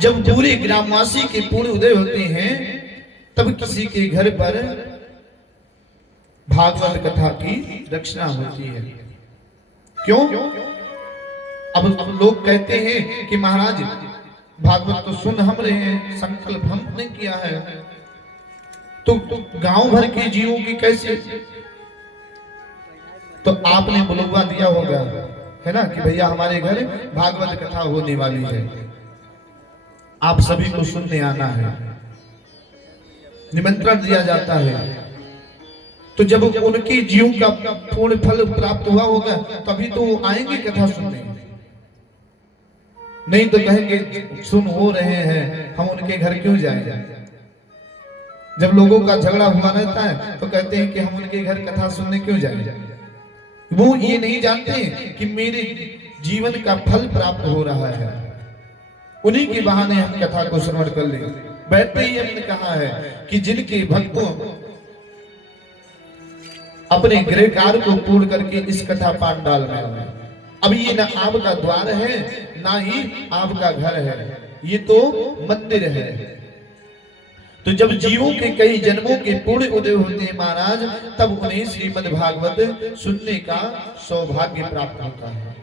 जब पूरे ग्रामवासी के पूर्ण उदय होते हैं तब किसी के घर पर भागवत कथा की रचना होती है। क्यों? अब लोग कहते हैं कि महाराज भागवत तो सुन हम रहे हैं, संकल्प हमने किया है, तो गांव भर के जीवों की कैसे? तो आपने बुलवा दिया होगा, है ना, कि भैया हमारे घर भागवत कथा होने वाली है, आप सभी को सुनने आना है, निमंत्रण दिया जाता है। तो जब उनके जीव का पूर्ण फल प्राप्त हुआ होगा तभी तो वो आएंगे कथा सुनने, नहीं तो कहेंगे सुन हो रहे हैं हम उनके घर क्यों जाएं। जब लोगों का झगड़ा हुआ रहता है तो कहते हैं कि हम उनके घर कथा सुनने क्यों जाएं। वो ये नहीं जानते कि मेरे जीवन का फल प्राप्त हो रहा है, उन्हीं के बहाने हम कथा को श्रवण कर ले। बैठते ही हमने कहा है कि जिनके भक्तों अपने गृह कार्य को पूर्ण करके इस कथा पांडाल में आए। अब ये ना आपका द्वार है ना ही आपका घर है, ये तो मंदिर है। तो जब जीवों के कई जन्मों के पूर्ण उदय होते हैं महाराज, तब उन्हें श्रीमद् भागवत सुनने का सौभाग्य प्राप्त होता है।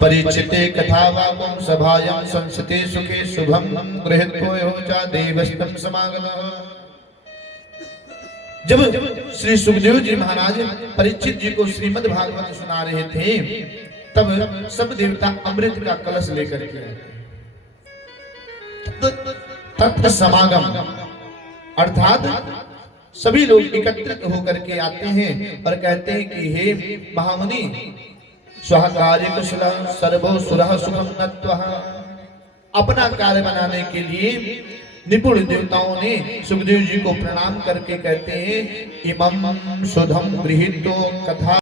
परिचिते कथावाकं सभायां संसते सुखे शुभम गृहीत्वो चा देवस्तम समागमः। जब श्री सुखदेव जी महाराज परीक्षित जी को श्रीमद् भागवत सुना रहे थे तब सब देवता अमृत का कलश लेकर के तत् समागम अर्थात सभी लोग एकत्रित होकर के आते हैं और कहते हैं कि हे महामुनि स्वकार्य कुशल सर्वो सुरः सुखम नत्वः। अपना कार्य बनाने के लिए निपुण देवताओं ने सुखदेव जी को प्रणाम करके कहते हैं इमं सुधम गृहीतो कथा